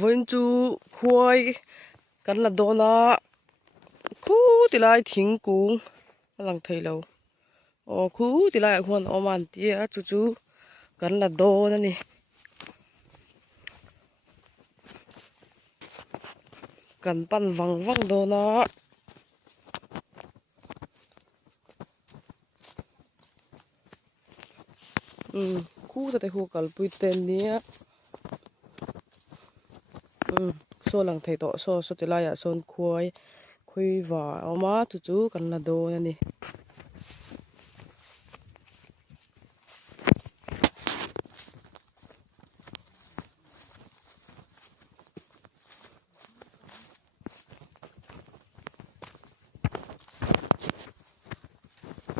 vẫn chú khuây cắn là đồ nó khu thì lại thính cũng lằng thầy lâu khu thì lại hoàn ôm ăn tía chú cắn là đồ nữa nè cắn pan văng văng đồ nó khu ta thấy khu cắn bụi tên nè số lằng thầy tổ số thì lại à son khuây khuây và ôm á chú cắn là đồ nữa nè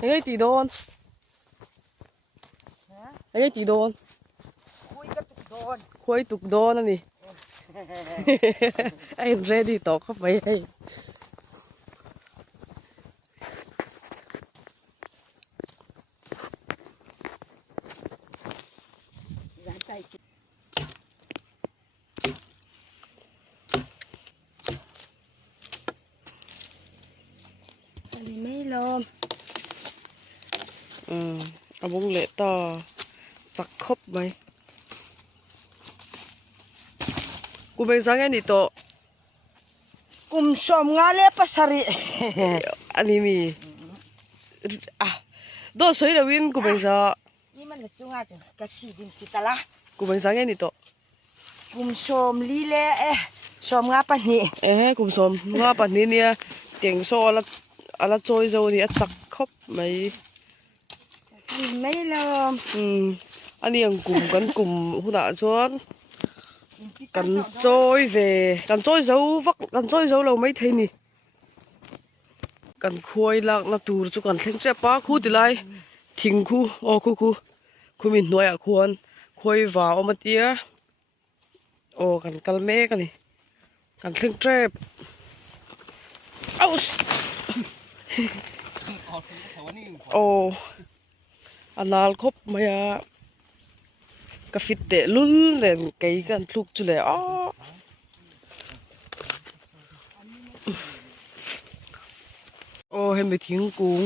cái tí đôn cái tí đôn khuây tục đôn nữa nè I'm ready toเข้าไปให้อันนี้ไม่ลมเอาบุ้งเละต่อจักครบไหมกูเป็นสังเกตนี่โต กุมสมงาเล็บปัสริ อันนี้มีอ่ะโดนสวยเดวินกูเป็นสัง นี่มันจะจุงอาจุกระสีดินกิตาละ กูเป็นสังเกตนี่โต กุมสมลีเล่สมงาปันนี่กูสมว่าปัจจุบันเนี่ยเตียงโซ่อะไรจอยโซ่เนี่ยจักครบไหมนี่ไม่ลมอันนี้ยังกลุ่มกันกลุ่มหุ่นอ่ะชวนกันจอยเวกันจอยโซ่วักกันจอยโซ่เราไม่เท่นี่กันคุยลักนักตูจุกันเท่งเจ็บปะคู่ที่ไรทิ้งคู่คู่มีหน่วยอ่ะควรคุยว่าออกมาเตี้ยกันกัลเมกันนี่กันเท่งเจ็บเอาอันนั้นครบมากระฟิตเตะลุ่นเลยไก่กันทุกจุดเลยเห็นไปทิ้งกุ้ง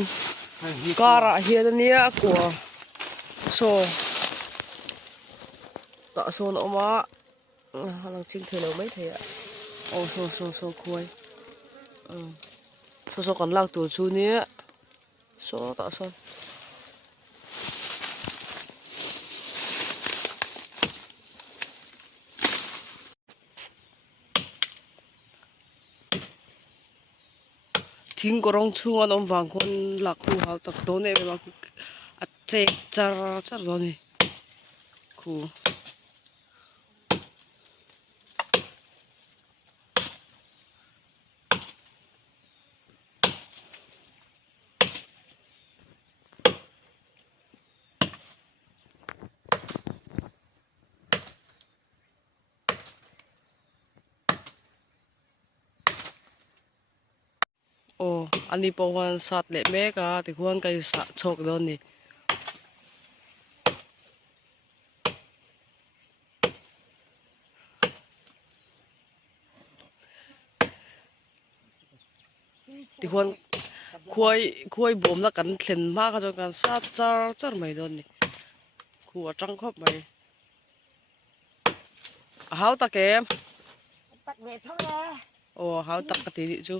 การะเฮียตัวนี้กลัวโซต่อโซนออกมาหลังชิงเธอเราไม่เทอะโซคุยโซกันลากตัวชูนี้โซต่อโซนทิ้งก็ร้องชูอันอมวางคนหลักคู่เขาตักโดนเนี่ยไปว่าอัดเจ็บจ้าโดนนี่คู่อันนี้พอวันสัตว์เล็กแม่ก็ที่ควรไก่สัตว์โชคโดนนี่ที่ควรคุยบ่มแล้วกันเข็นมากก็จนกันสัตว์จ้าไม่โดนนี่คู่จังครบไหมหาวตะเกมตักเวทเท่าไหร่หาวตักกะทิดิจู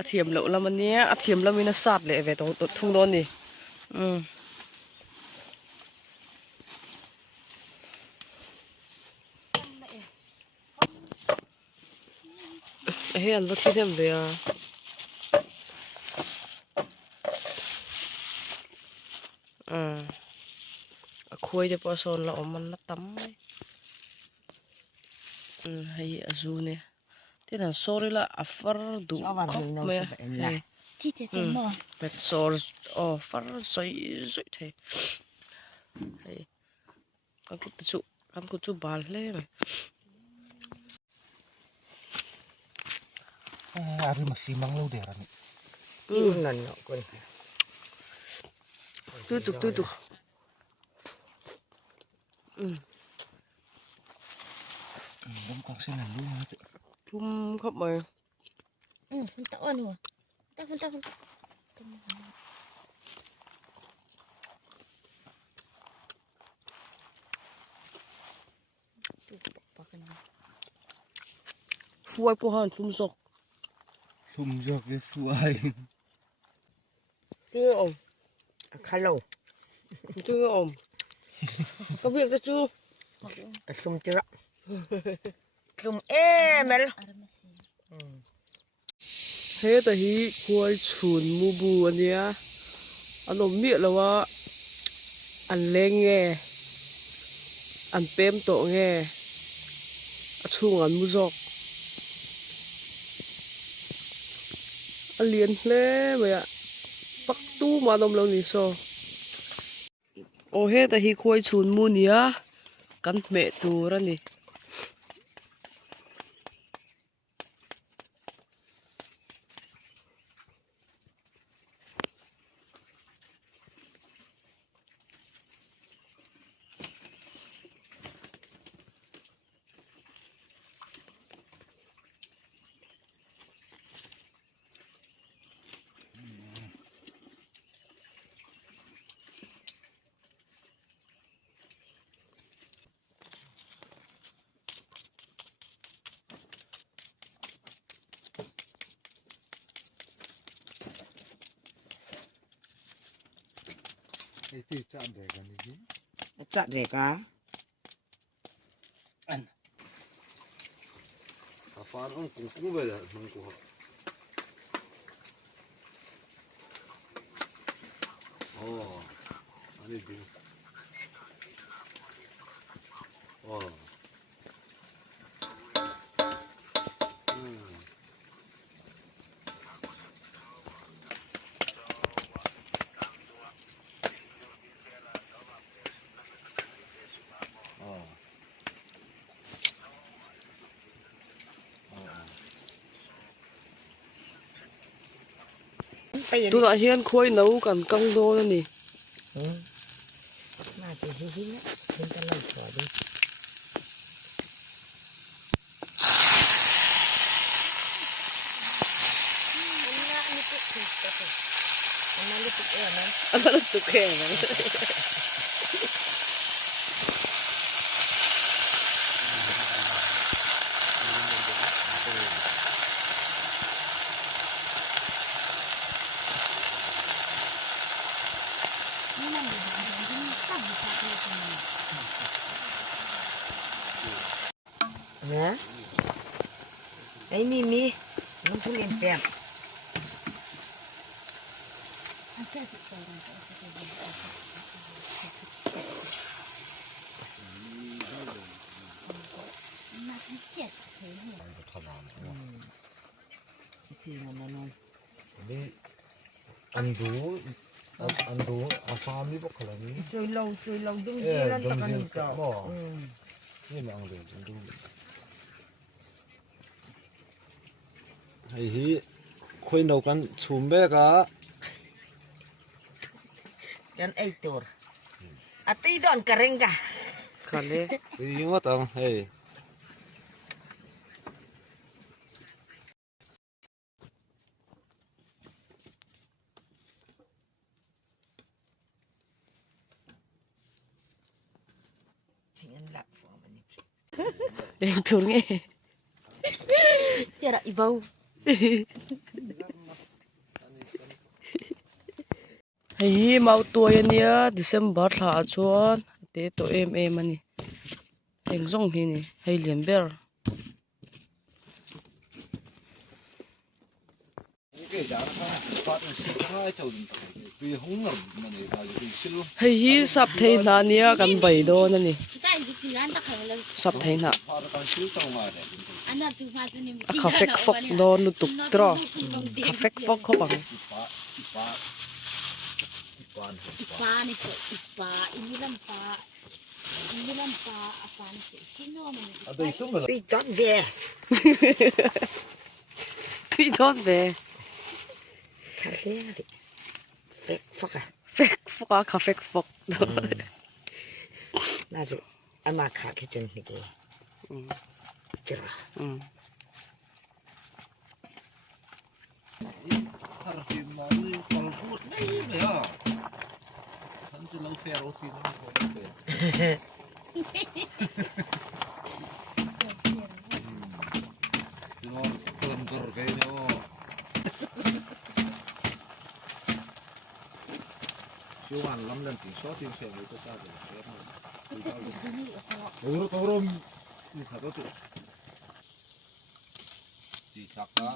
อาเทียมแล้วมันเนี้ยอาเทียมแล้วมีน้ำสัตว์เลยเวตัวทุ่งโดนนี่เฮ้ยอันว่าที่เดิมเลยคุยจะพอโซนเรามันนับตั้มไหมให้อาจูเนี่ยที่นั่นโซริละอัฟฟาร์ดูคบไหมที่จะจะมองเป็ดโซลฟาร์สวยเท่กันกุจุบาลเลยไหมAri masih mang lo deh rani. Nan no kun. ตื้อตุĐâm con xem làm luôn hả? ชุ่มเข้าไป มันตะอ้อนหัวตะมันตะปกัน ฟวยปูหันชุ่มสก Thùng giọt với phuai. ชื่ออม คาโล ชื่ออมก็เพียงแต่ชื่อ ซุ่มเจระซุ่มเมล เฮ้แต่ฮีควายฉุนมูบูอันเนี้ยอารมณ์เมียแล้วว่าอันเล้งแงอันเป้มโตแงช่วงอันมุจอกอันเลียนเล่ไปอะปักตู้มาดมเรานี่โซโอเฮ้แต่ฮีควายฉุนมูเนี้ยกันเมตัวรันนี่ Cái gì chạm để cái gì? จัดเด็กอ่ะ À phán ông cũng cũng vậy là không có. Ồ, anh đi. Ồ. Tôi đã hiên khôi nấu cần căng đô nữa nè. น่าจะหิ้งนะหิ้งกันเลยสวยดีอันนี้ตุ๊กตุ๊กอันนั้นตุ๊กนะ Anh ta được khen rồi. Hả? Đấy Mimi, nó thu liền đẹp. Thì nó Đi ăn đủ à pha mi bốc là mi. chơi lâu đúng gì lên tao ăn được. Nhưng mà ăn được đủ. Hay hi khơi nấuกันชุมเบกะ Kan aitor. Ati don kering ka. Kale. Yung what ang hey. Tingnan lap for a minute. Em thương nghe. Dạ đợi bầu. Hay mau tua ya nia December thả chuan te to em ani. Heng zong hi ni hay lian ber. Cái giá nó phát nó xịt hai chậu vì không ngầm mà này vào thì xịt luôn. Hay hi sắp thấy na nia kan bai do na ni. Sắp thấy na. Phát nó xịt trong ngoài đấy. Ka fek fok do nu tuk tro. Ka fek fok ko bang. Ipa ni po, ipa, inilan pa apa ni po, sino man ni Ada itu nggak? Ui don về. Tuy don về. Thật thế đi. Phek phok à. Fek ฟกคาเฟ่ฟก น่าจะอามาขาคิดจนนี่กูจิระ Harfin mali kalbut nih ya. Han selalu fair opin ini kok. Jangan pelengker kayaknya. Cuman lam dan tisu fair itu saja. Tahu ini kata tuh. Cicaka.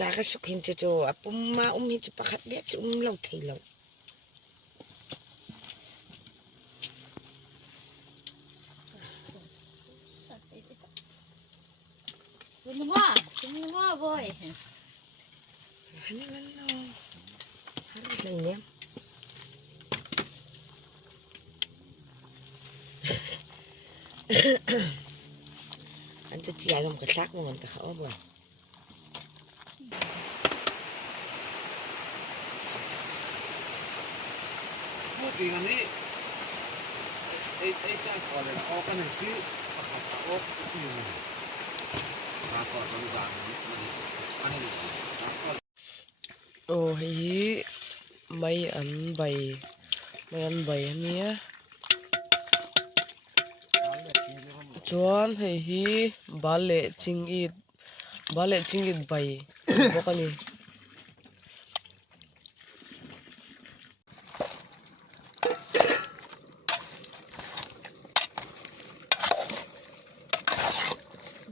จากก็สุขินจะโจอ่ะปุ่มมาหิจะประคัดเบี้ยจะเราเทเรา Semua boy. อันนี้มันเนาะอะไรเนี่ยอันจะเจียกับกระชักมันแต่เขาบ่ Mungkin ini cak oleh kan itu oh ini rakor tentang ini aneh โอ้ยไม่อันใบไม่อันใบอันเนี้ยจวนเฮ้ยบาเล่จิงอีดใบพวกนี้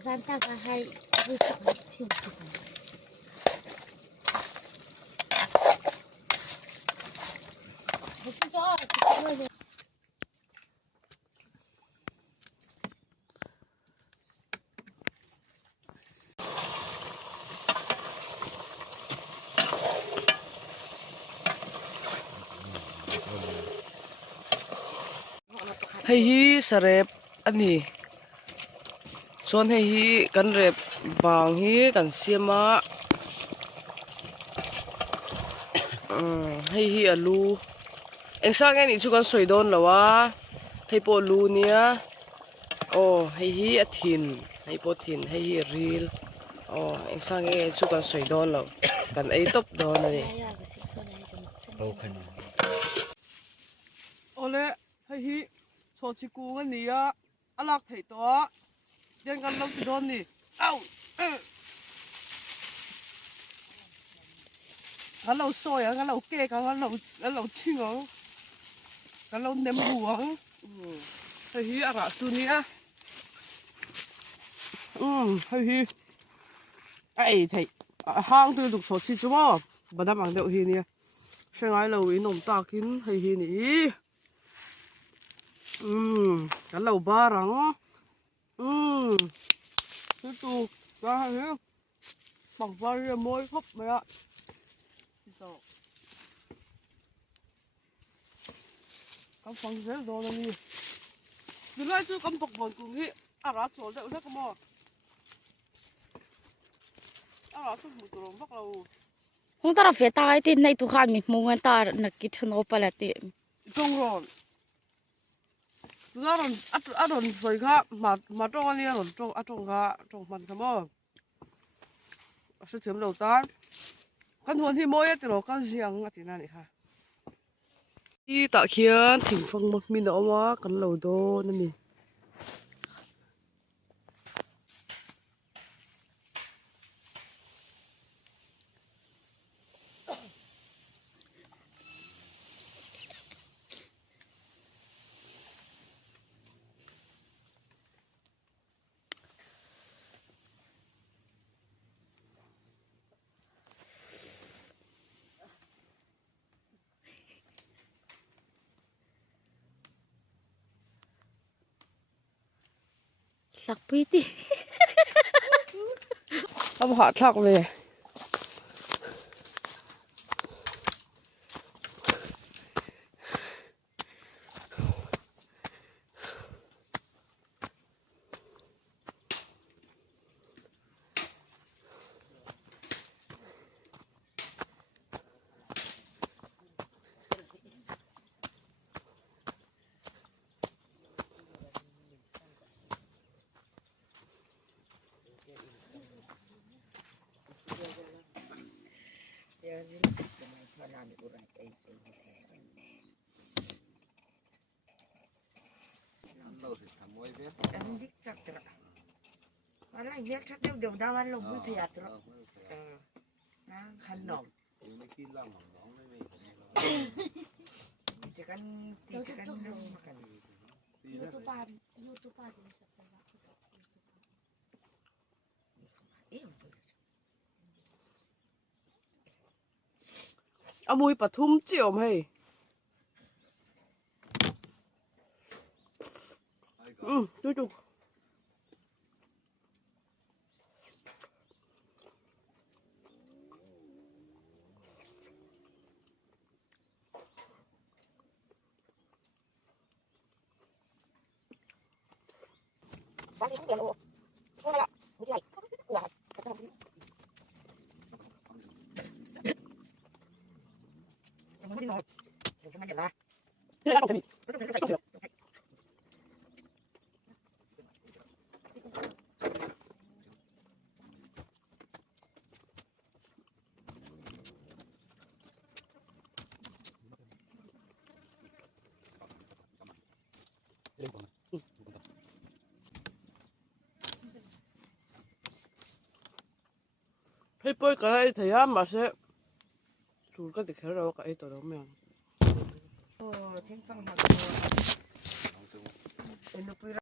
Zanta bahai bukan pin. Mesti jauh sih. ให้ฮีสเรบอันนี้ส่วนให้ฮีกันเรบบางฮีกันเสียมาให้ฮีอาลูเอ็งสร้างไงนี่ชุกันสวยโดนหรอวะให้ปอลูเนี้ยโอ้ให้ฮีอาทินให้ปอทินให้ฮีรีลโอ้เอ็งสร้างไงชุกันสวยโดนหรอกันไอ้ตบโดนนี่ broken โอเล่ให้ฮีชอชิกูกันนี่อะอลักไถ่ตัวเดี๋ยวกันเราจะโดนนี่เอ้ากันเราซอยอ่ะกันเราเกะกันเราทิ้งอ่ะกันเราเนมหัวให้ฮีอะไรจุนี่อ่ะให้ฮีไอ้ไถ่ห้างตัวลูกชอชิจูว่าบัดนั้นเดี๋ยวฮีเนี่ยเชียงรายเราอีนมตากินให้ฮีนี่กันเราบ้ารังคือตัวก็ให้ปังฟ้าเรียมวยครบไหมอ่ะต่อกำฟังเสียงโดนนี่ดูไล่จู่กำปกบอลกุ้งที่อาราโจเด็กเล็กก็มั่วอาราสุ่มตัวลงพวกเรา Hong tara fe ta ai tin nei tu khan mi mungan ta nakit no palati. จงร้อนแล้วอันนั้นสวยค่ะมาตรงอันนี้อันตรงอันตรงค่ะตรงมันครับมั่วสุดเทียมเราตากันทวนที่มวยติดเรากันเสียงอ่ะที่นั่นนี่ค่ะที่ตะเคียนถึงฟังมันมีหนอวะกันเราโดนั่นนี่Sak piti. เอาผ่าทักเลย đâu thì thầm quay biết Anh biết chắc rồi. Mà lại biết chắc đều đau anh lồng với thiệt rồi. Nang khăn nồng. ini kilang ngomong ini Chỉ cần nồng mà cần. YouTube thì sẽ phải vào Yêu. mùi bà thum chiều mày. Chú chú. Không đi ngồi. Không ăn được là. Thế là không thể bị. Không thể. Hey boy, cái này thì mà sẽ chủ cái thì khéo đâu cái tổ đó mẹ. Trên phòng học. Nó